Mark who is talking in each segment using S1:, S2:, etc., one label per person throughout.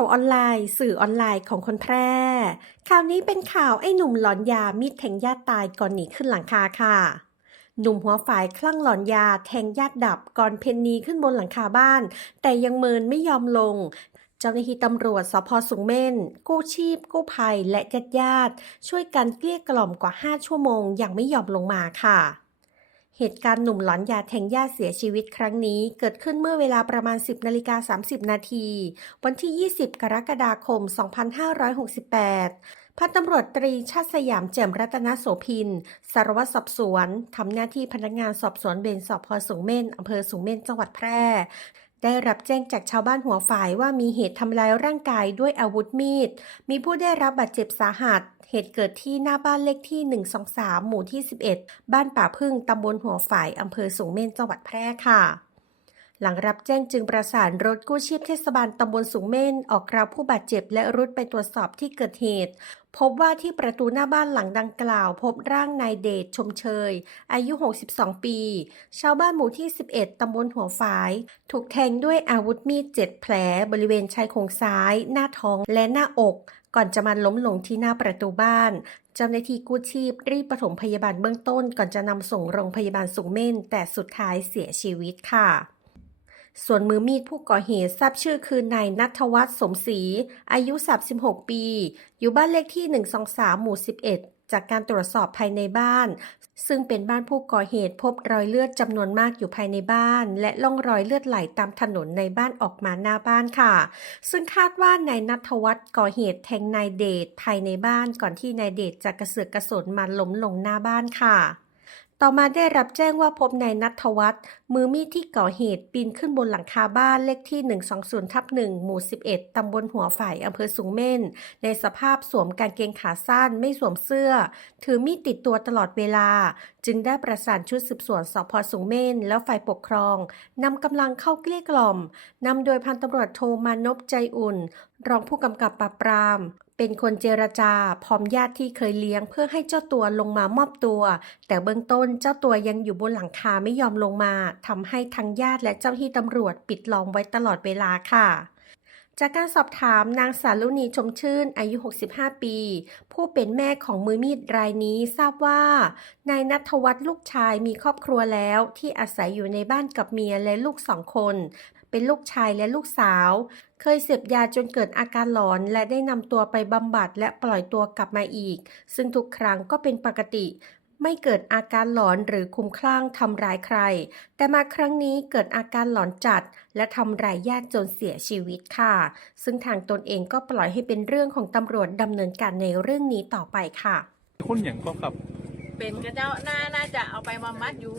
S1: ข่าวออนไลน์ สื่อออนไลน์ของคนแพร่ ข่าวนี้เป็นข่าวไอ้หนุ่มหลอนยามีดแทงญาติตายก่อนหนีขึ้นหลังคาค่ะ หนุ่มหัวฝ่ายคลั่งหลอนยาแทงญาติดับก่อนเพนนีขึ้นบนหลังคาบ้าน แต่ยังเมินไม่ยอมลงเจ้าหน้าที่ตำรวจสพสุงเม่น กู้ชีพ กู้ภัย และญาติญาติ ช่วยกันเกลี้ยกล่อมกว่า 5 ชั่วโมงยังไม่ยอมลงมาค่ะ เหตุการณ์หนุ่มหลอนยาแทงญาติเสียชีวิตครั้งนี้เกิดขึ้นเมื่อเวลาประมาณ 10นาฬิกา30 นาที วันที่ 20 กรกฎาคม 2568 พันตำรวจตรีชาติสยามแจ่มรัตนโสพิน สารวัตรสอบสวนทำหน้าที่พนักงานสอบสวนเบนสอบพสูงเม่นอำเภอสูงเม่นจังหวัดแพร่ได้รับแจ้งจากชาวบ้านหัวฝ่ายว่ามีเหตุทำร้ายร่างกายด้วยอาวุธมีด มีผู้ได้รับบาดเจ็บสาหัส เหตุเกิดที่หน้าบ้านเลขที่ 123 หมู่ที่ 11 บ้านป่าพึ่งตำบลหัวฝ่ายอำเภอสูงเม่นจังหวัดแพร่ค่ะ หลังรับแจ้งจึงประสานรถกู้ชีพเทศบาลตำบลสูงเม่นออกรับผู้บาดเจ็บและรุดไปตรวจสอบที่เกิดเหตุ พบว่าที่ประตูหน้าบ้านหลังดังกล่าว พบร่างนายเดชชมเชย อายุ 62 ปี ชาวบ้านหมู่ที่ 11 ตำบลหัวฝาย ถูกแทงด้วยอาวุธมีด 7 แผลบริเวณชายโครงซ้าย หน้าท้องและหน้าอก ก่อนจะมาล้มลงที่หน้าประตูบ้าน เจ้าหน้าที่กู้ชีพรีบปฐมพยาบาลเบื้องต้น ก่อนจะนำส่งโรงพยาบาลสุงเม่น แต่สุดท้ายเสียชีวิตค่ะ ส่วนมือมีดผู้ก่อเหตุทราบชื่อคือนายนัทวัฒน์สมศรีอายุ 36 ปี อยู่บ้านเลขที่ 123 หมู่ 11 จากการตรวจสอบภายในบ้าน ซึ่งเป็นบ้านผู้ก่อเหตุพบรอยเลือดจำนวนมากอยู่ภายในบ้าน และล่องรอยเลือดไหลตามถนนในบ้านออกมาหน้าบ้านค่ะ ซึ่งคาดว่านายนัทวัฒน์ก่อเหตุแทงนายเดชภายในบ้านก่อนที่นายเดชจะกระเสือกกระสนมาล้มลงหน้าบ้านค่ะ ต่อมาได้รับแจ้งว่าพบนายนัทวัฒน์มือมีดที่ก่อเหตุปีนขึ้นบนหลังคาบ้านเลขที่ 120ทับ1หมู่ 11 ตำบลหัวฝ่ายอำเภอสูงเม่น ในสภาพสวมกางเกงขาสั้นไม่สวมเสื้อ ถือมีดติดตัวตลอดเวลา จึงได้ประสานชุดสืบสวนสพสูงเม่น และฝ่ายปกครองนำกำลังเข้าเกลี้ยกล่อมนำโดยพันตำรวจโทมานพใจอุ่น รองผู้กำกับปราบปราม เป็นคนเจรจาพร้อมญาติที่เคยเลี้ยงเพื่อให้เจ้าตัวลงมามอบตัว แต่เบื้องต้นเจ้าตัวยังอยู่บนหลังคาไม่ยอมลงมาทำให้ทั้งญาติและเจ้าหน้าที่ตำรวจปิดล้อมไว้ตลอดเวลาค่ะ จากการสอบถามนางสารุณีชมชื่นอายุ 65 ปี ผู้เป็นแม่ของมือมีดรายนี้ทราบว่านายนัทวัฒน์ลูกชายมีครอบครัวแล้วที่อาศัยอยู่ในบ้านกับเมียและลูกสองคน เป็นลูกชายและลูกสาว เคยเสพยาจนเกิดอาการหลอน และได้นำตัวไปบำบัดและปล่อยตัวกลับมาอีก ซึ่งทุกครั้งก็เป็นปกติ ไม่เกิดอาการหลอนหรือคุ้มคลั่งทำร้ายใคร แต่มาครั้งนี้เกิดอาการหลอนจัด และทำร้ายญาติจนเสียชีวิตค่ะ ซึ่งทางตนเองก็ปล่อยให้เป็นเรื่องของตำรวจดำเนินการในเรื่องนี้ต่อไปค่ะ
S2: คนอย่างก็ครับ
S3: เป็นก็เจ้าน่าน่าจะเอาไปบำบัดอยู่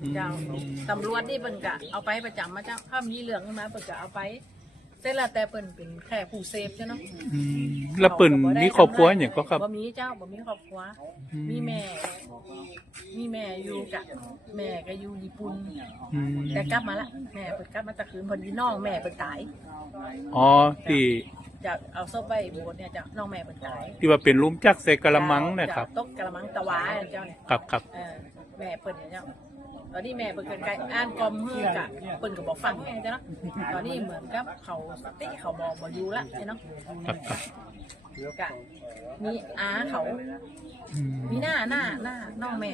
S2: อืม
S3: เจ้าตำรวจนี่เปิ่นกะเอาไปประจำมาเจ้าถ้ามีเหลืองขึ้นมาเปิ่นกะเอาไป เสร็จแล้วแต่เปิ่นเป็นแค่ผู้เสพใช่เนาะ
S2: อืมแล้วเปิ่นมีครอบครัวอย่างก็ครับ
S3: บ่มีเจ้าบ่มีครอบครัว
S2: อื
S3: มีแม่ มีแม่อยู่กะแม่ก็อยู่ญี่ปุ่น
S2: อืม
S3: แต่กลับมาละแม่เปิ่นกลับมาจากคืนเพิ่นพี่น้องแม่เปิ่นตาย
S2: อ๋อที่
S3: จะเอาศพไปโบสถ์เนี่ยเจ้าน้องแม่เปิ่นตาย
S2: ที่ว่าเป็นลุมจักใส่กะละมังนะครับ
S3: เจ้าตกกะละมังตะวาเจ้าเนี่ย
S2: ครับครับ
S3: เออ แม่เปิ่นเนี่ยเจ้าตอนนี้แม่เปิ่นก็ไกลอ่านกอมฮือกะเปิ่นก็บอกฟังแม่จ้ะเนาะตอนนี้เหมือนกับเขาสติเขาบอกบ่อยู่ละใช่เนาะ
S2: ครับครับ
S3: กะมีอาเขา
S2: อืม
S3: มีหน้าหน้าหน้าน้องแม่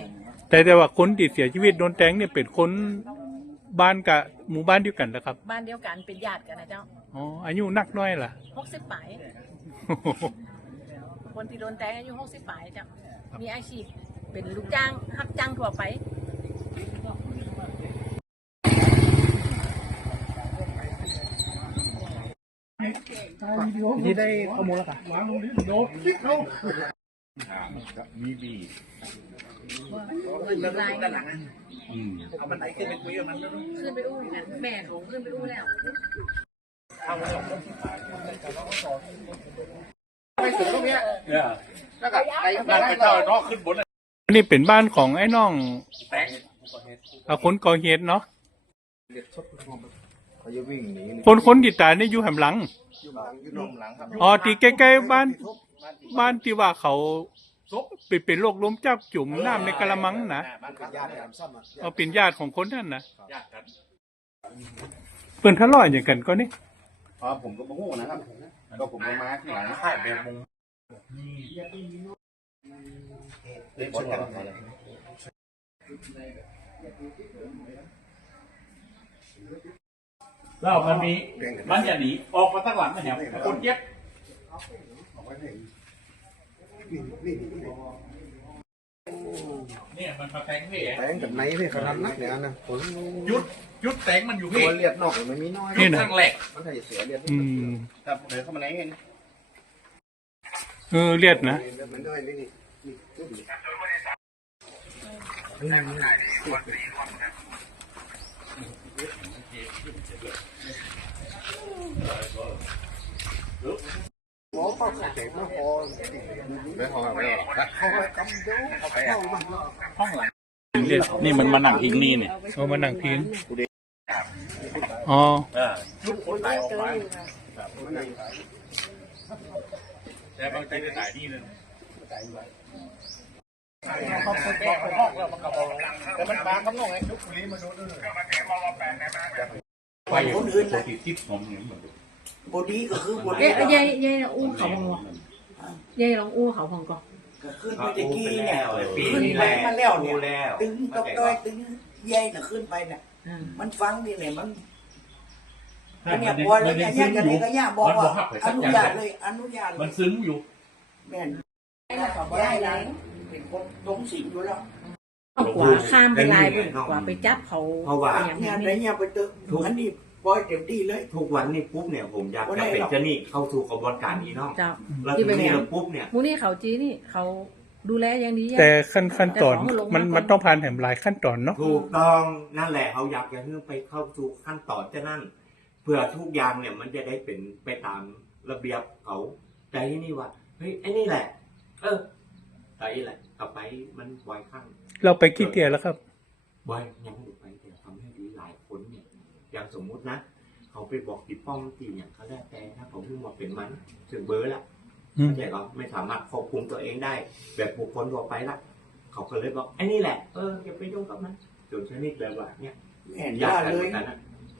S2: แต่แต่ว่าคนที่เสียชีวิตโดนแทงเนี่ยเป็นคนบ้านกับหมู่บ้านเดียวกันนะครับ
S3: บ้านเดียวกันเป็นญาติกันนะเจ้า
S2: อ๋ออายุนักน้อยล่ะ
S3: หกสิบปลายคนที่โดนแทงอายุหกสิบปลายเจ้ามีอาชีพ เป็นลูกจ้างรับจ้างทั่วไป
S2: นี่ได้ข้อมูลแล้วค่ะ
S4: มีบี
S3: เงินรายกันขึ้นไปอู้นะแม่ของขึ้นไปอู้แล้ว
S4: นั่นไปเจ้านอกขึ้นบนเลย
S2: อันนี้เป็นบ้านของไอ้น้องเอาคนก่อเหตุเนาะ
S4: เขาจะวิ่งหนี
S2: คนคนที่ตายนี่อยู่แหมหลัง
S4: อยู่หลังอยู่นมหลังครับ
S2: อ๋อที่ใกล้ๆบ้าน บ้านที่ว่าเขาไปเป็นโรคล้มจับจุ่มน้ำในกะละมังนะ
S4: บ้านญาติกันซ้ำอะ
S2: เอาเป็นญาติของคนนั่นนะ
S4: ญาติกัน
S2: เปิ้นทะเลาะอย่างกันก็นี่
S4: อ๋อผมก็บ่ฮู้นะครับก็ผมมาข้างหลังค่ายแบบมง เล่นบอลกัน
S5: แล้วมันมีมันจะหนีออกมาตั้งหลังมันเนี่ยคนเย็บเนี่ยมันมาแทงพี่
S4: แทงกับไหนพี่ขนาดนักเนี่ยนะผม
S5: ยุดยุดแทงมันอยู่
S4: ตั
S5: พี่
S4: วเลียดนอกมันมีน้อย
S2: นี่นะ
S5: แหลก
S4: มันให้เสียเลียด
S2: อืม
S4: ครับเดินเข้ามาไหนเห็น
S2: เออเลียดนะ
S4: มันด้วยนี่ นี่นี่หมอเข้าแข็งมาพอไม่พอไม่พอเขาไปกำดูเขาไปเข้ามัน
S5: ห้องหลังนี่มันมานั่งพิงนี่เนี่ย
S2: เอามานั่งพิงอ๋อ
S5: ยุดคนตายออกมาแต่บางทีก็ตายนี่เลย เขาเคยบอกไปห้องแล้วมันก็บอกแต่มันบางคำนองไงยุคนี้มันโดนไปคนอื่นเลยติดทิพย์ผมเนี่ยเหมือน
S6: บดีก็คือบดี
S3: เอ๊ะยายยายอู้เขาพองวะยายลองอู้เขาพองก่อน
S6: ก็ขึ้นไปตะกี้เนี่ย
S5: ปี
S6: ขึ้น
S5: นี้
S6: ไป
S5: แหละ
S6: มาแล้วเนี่ย
S5: แล้ว
S6: ตึงตกต้อยตึงใหญ่น่ะขึ้นไปเนี่ย
S3: อ่า
S6: มันฟังนี่เนี่ยมันเนี่ยพอแล้วเนี่ยย่ากันเลยก็ย่าบอกว่าอนุญาตเลยอนุญาตเล
S5: มัน
S6: ย
S5: ซึ้งอยู่
S6: แม่นย่าเลย เป็นคนตรงสิงอยู่แล้ว
S3: เอากว่าข้ามไปลายด้วยกว่าไปจับเขา
S7: เพราะว่า
S3: อย่าง
S6: เนี่ย
S3: นี้
S6: ไหนเนี่ยไปตึงอันนี้ปล่อยเต็มที่เลย
S7: ทุกวันนี้ปุ๊บเนี่ยผมอยาก
S6: บ่ได้
S7: จะเป็น
S6: หรอก
S7: เจ้าหนี้เข้าสู่กระบวนการนี้เนาะ
S3: เจ้า
S7: แล้ว
S3: ที่
S7: ที
S3: เป็น
S7: นี้
S3: ไง
S7: เราปุ๊บเนี่ย
S3: มูนี่เขาจีนี่เขาดูแลอย่างดี
S2: แต่ขั้นขั้นตอน
S3: แต่ของมันลงมามั
S2: มันมันต้องผ่านแถมหลายขั้นตอนเนาะ
S7: ถูกต้องนั่นแหละเขาอยากจะให้ไปเข้าสู่ขั้นตอนจะนั่นเพื่อทุกอย่างเนี่ยมันจะได้เป็นไปตามระเบียบเขาแต่ที่นี่ว่าเฮ้ยไอ้นี่แหละ เออ ไปแหละต่อไปมันไวข้าง
S2: เราไปกี่เตียแล้วครับ
S7: ไวยังไม่ไปแต่ทำให้ดีหลายคนเนี่ยอย่างสมมุตินะเขาไปบอกติป้อมตีอย่างเขาแล้วแต่ถ้าเขาเพิ่งมาเป็นมันถึงเบอร์ละ
S2: อืม
S7: เข้าใจก็ไม่สามารถควบคุมตัวเองได้ แบบบุคคลทั่วไปละเขาก็เลยบอกไอ้นี่แหละเอออย่าไปยุ่งกับมันจนชนิดเลยว่าเนี่ย
S6: แม่น
S7: อยา
S6: ย่าก
S7: กัน
S6: เล
S7: เหมื
S6: ย
S7: อนกันนะ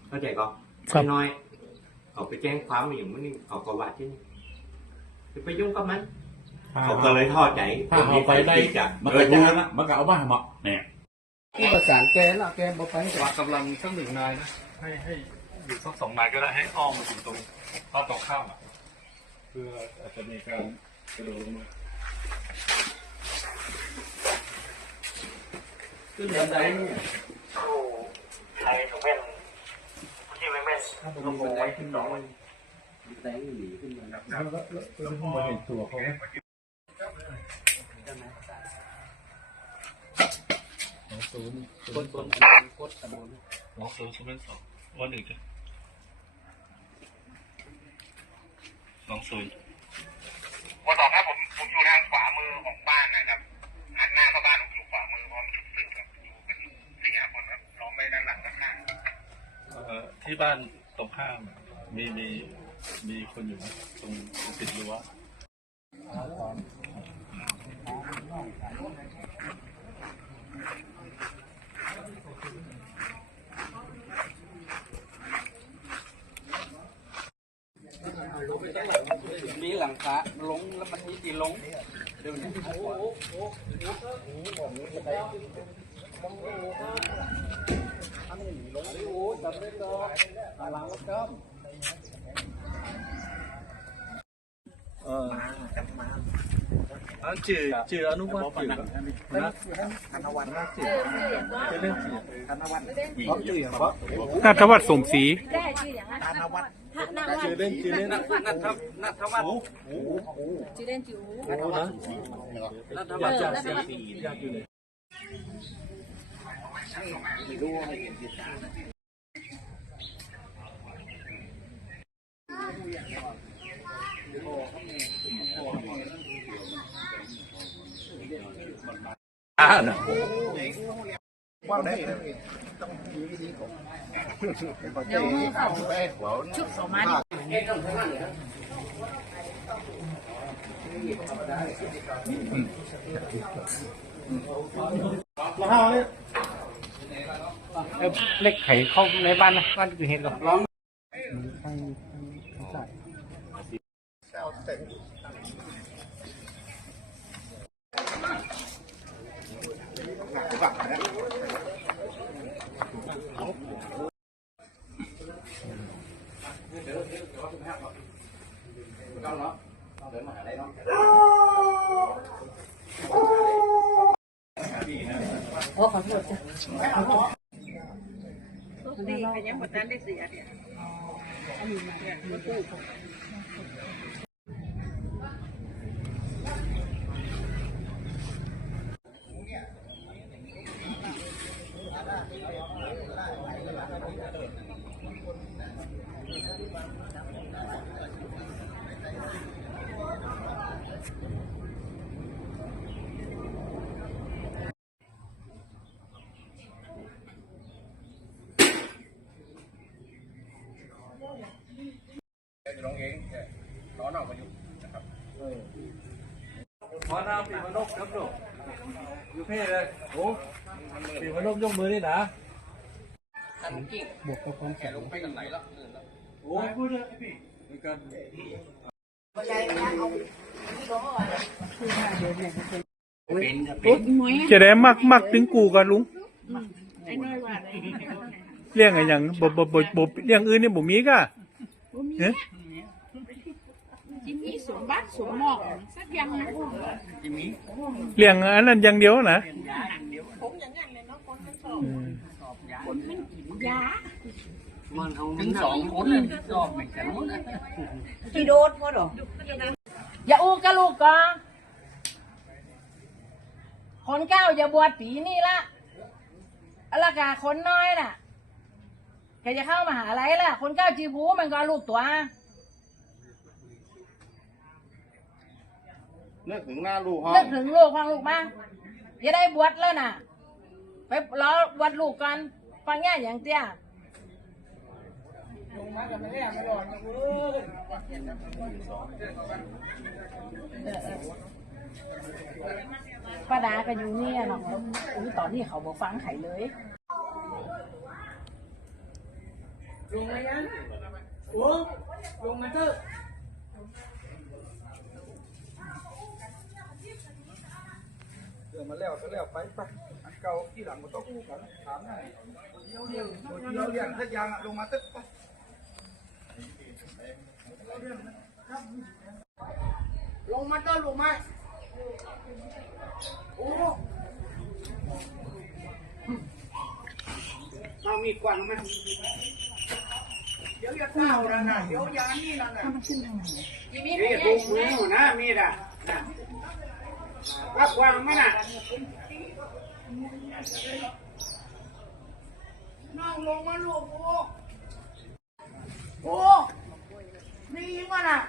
S7: เข้าใจก็
S2: ครับ
S7: น้อยๆเขาไปแจ้งความมาอย่างนี้นี่เขาก็ว่าที่นี่อย่าไปยุ่งกับมัน เขาก็เลยทอดใจ
S5: ถ้าเอาไปได้
S7: จ้ะ
S5: มัน
S7: เอ
S5: ก็
S7: อ
S5: รู้
S7: จ้ะ
S5: นะมันก็เอาบ้าเหมาะเนี่ย
S4: ที่ประสานแกแล้วแกบอกไป
S2: วางกำลังสักหนึ่งนายนะให้ให้อยู่สักสองนายก็ได้ให้อ้อมมาถึงตรงรอบต่อข้ามอะเพื่ออาจจะมีการกระโดดลงมา
S6: ขึ้นบันไดเนี่ ย
S2: สองศูนย์ศูนย์สองวันหนึ่งจ้ะสองศูนย์
S8: วันต่อครับผมผมอยู่ทางขวามือของบ้านนะครับหันหน้าเข้าบ้านผมอยู่ขวามือเพราะมันสึกครับอยู่กันสี่ห้าคนครับล้อมได้านหลังด้านข้าง
S2: เอ่อที่บ้านตรงข้ามมีมีมีคนอยู่ไหมตรงติดรั้ว
S6: มีหลังคาลงแล้วมันมีตีลงเดี๋ยวนี้
S2: จือ จืออนุวัฒน์จือ
S6: ธนวัฒน์นะชื่อ
S2: จะเล่นจือ
S6: ธนวัฒน์เขาชื่ออย่างว่า
S2: นาทวัฒน์สมศรี
S6: ธนวัฒน์
S2: จือเล่นจือเล่น
S6: นัทนัทนัทวัฒน์
S3: จีเล่นจิ๋ว
S6: นัทวัฒน์นัทวัฒน์
S2: ยากอยู่เลย
S6: ไม่รู้ว่าไม่เห็นติตาม
S4: ว่าได้ต้ องมีวิธีของ
S3: เดี๋ยวเขาชุดเขามานี่
S2: เล็กไข่เข้าในบ้านนะบ้านอยู่เห็นหรอ
S4: เอาเต็ม
S3: ดีขยันหมดนั้นได้เสียเนี่ยอันนี้มาเนี่ยมือคู่
S2: ขอน้ำปีมนกครับลูกอยู่เพ่เลยโอ้ปีมนกยกมือนี่นะขันกิ่งบวกกับความแข็งลงไปกันไหนแล้ว
S9: จะได้มักมักถึงกูกันลุงเลี้ยงอะไรอย่างบบบบบบเลี้ยงอื่นนี่บ่มีกะเอ๊ะ
S3: จิมีสมบัติสมหมอกสักอย่างนะ
S9: เลี้ยงอันนั้นอย่างเดียวนะ
S3: ผมอย่างนั้นเลยเนาะคนทั้งสอง
S9: อืม
S3: ยา
S5: ถึงสองคนเลยชอบไม่กัน
S6: กี่โดดพ่อหรอ
S3: อย่าอู้กับลูกก่อนคนเก้าอย่าบวชปีนี่ละอลากาคนน้อยน่ะแกจะเข้ามาหาอะไรล่ะ คนเก้าจีบูมันก็ลูกตัว
S4: นึกถึงหน้าลูกห้อ
S3: นึ
S4: ง
S3: กถึงลูกฟังลูกมาอย่าได้บวชแล้วน่ะ ไปรอบวชลูกกันฟังแง่อย่างเตี้ย ป้าดาก็อยู่เนี่ยเนาะอุ้ยตอนนี้เขาบอกฟังไข่เลยลงมายังโอ้ลงมาเถอะ
S2: เรื่องมาแล้วก็แล้วไปไปอันเก่าที่หลังมันต้องคู่กันถามได้เดียวเดียวเดียวเดียวสักอย่างลงมาตึ๊บไป
S6: ลงมาเด้อลงมาโอ้เอามีกวาดลงมาเดี๋ยวอย่าเต้าแล้วนะเดี๋ยวยานี่แล้วนะนี่ดูมือหนูนะมีดอะรับวางมั้ยน่ะนั่งลงมาลูกโอ้โอ้ มีมันอะ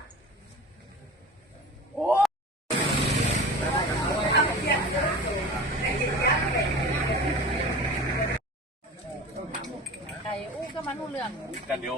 S3: ไก่อู้ก็มันรู้เรื่อง
S2: กันเดี๋ยว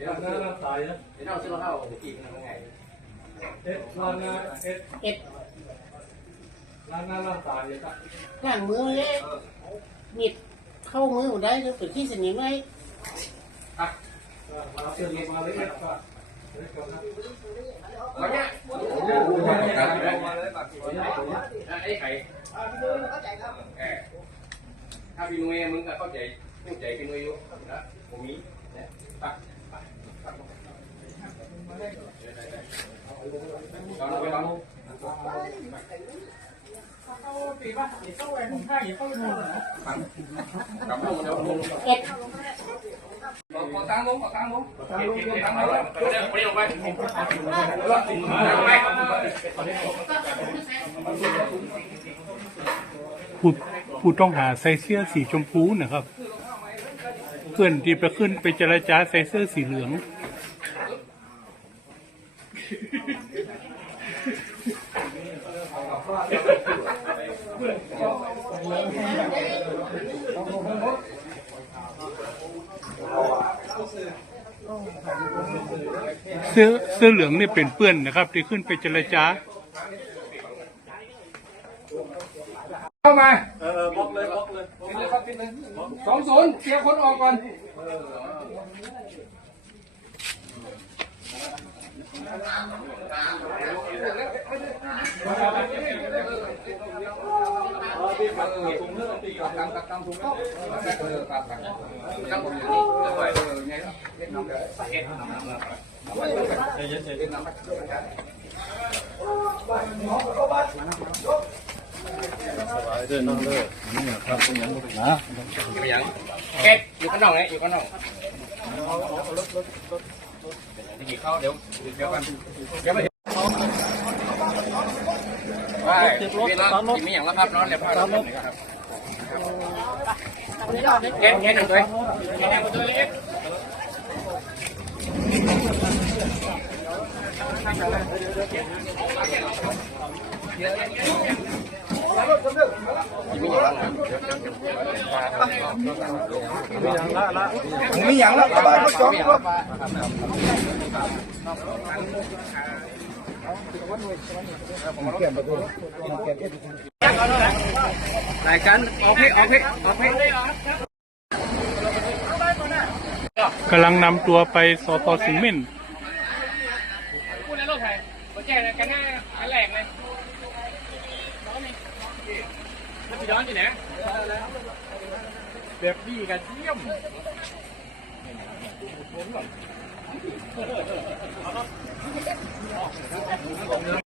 S3: เดี๋ยวน้า
S2: ตายนะเดี๋ยวเราจะเข้าอีกนะไงเอ็ดลานาเอ็ด
S6: เอ็ด
S2: ลานาหน้าตายเลยครับ
S6: ล้างมือเลยมีดเข้ามือได้แล้วไปที่สนิมไว้
S2: มาเตือนมาเลยเอ็ดก็เอ็ดก็นะ
S8: ไอ้ไข่ถ้าพี่นุ้ยมึงก็เข้าใจเข้าใจพี่นุ้ยอยู่นะผมมีนะ เดี๋ยวลง
S6: เอ็ด
S8: ขอตังค์ลงขอตังค์ลงขอตังค์ลงเดี๋ยวไปเดี๋ยวไปไป
S9: พูดผู้ต้องหาใส่เสื้อสีชมพูนะครับ เพื่อนที่ไปขึ้นไปเจรจาใส่เสื้อสีเหลือง เสื้อเสื้อเหลืองนี่เป็นเปื้อนนะครับ ที่ขึ้นไปเจรจา
S6: เข้ามา
S2: เออบล็อกเลยบล็อกเลย
S6: สองศูนย์เคลียร์คนออกก่อน
S2: เก็บอยู่ข้างนอกเลยอยู่ข้างนอกขี่เข้าเดี๋ยวเดี๋ยวกันเดี๋ย วไปไปตามรถมีอย่างแล้วครับน้องเดี๋ยวพาตามรถครับเก็บเก็บหนึ่งตัวเก็บตัวเล็ ก
S6: มีอย่างละบ้านก็สองคน
S2: รายการออกเพออกเพออกเพ
S9: กำลังนำตัวไปสตสิงห์เม่น
S2: พูดในรถไทยโอเคนะกันหน้ากันแหลกเลยแล้วพี่ ย้อนอยู่ไหนแบบดีกันเยี่ยม